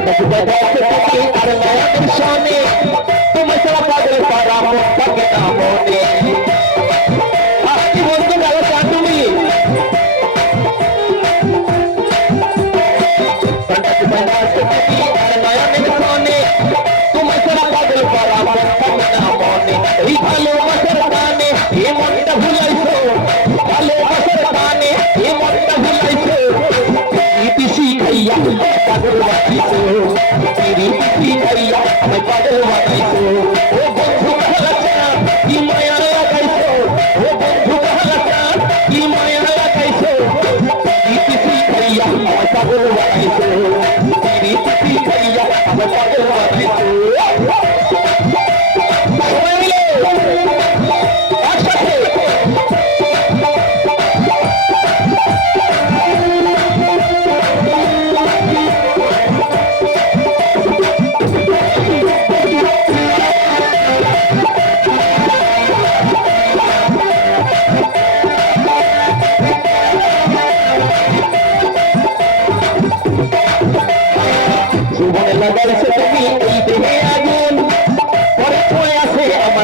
50-50.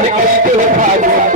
America is still.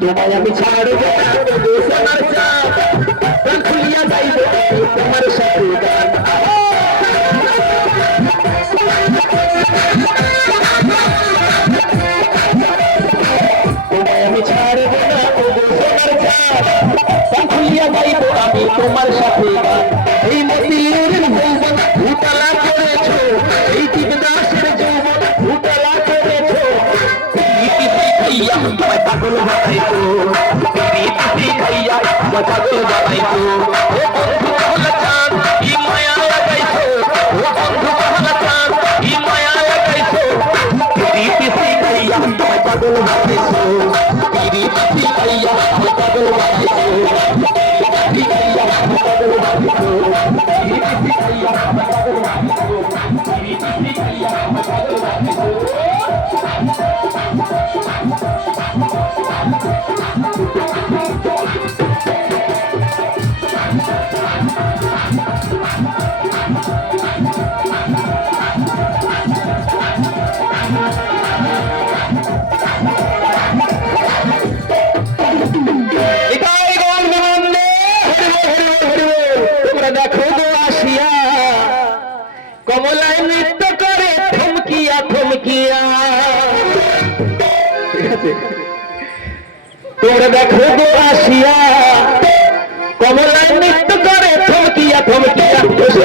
তোমায় আমি ছাড়ব আমার চাপ খুলিয়া যাইব তোমার সাথে তোমায় আমি ছাড়ব না তোমার চাপ খুলিয়া যাইব আমি তোমার সাথে গান ছাগল বানাইতো তিনি তিথি খাইয়া আমার ছাগল বানাইতো তোমরা দেখো আসিয়া কমলা নৃত্য করে থমকিয়া থমকিয়া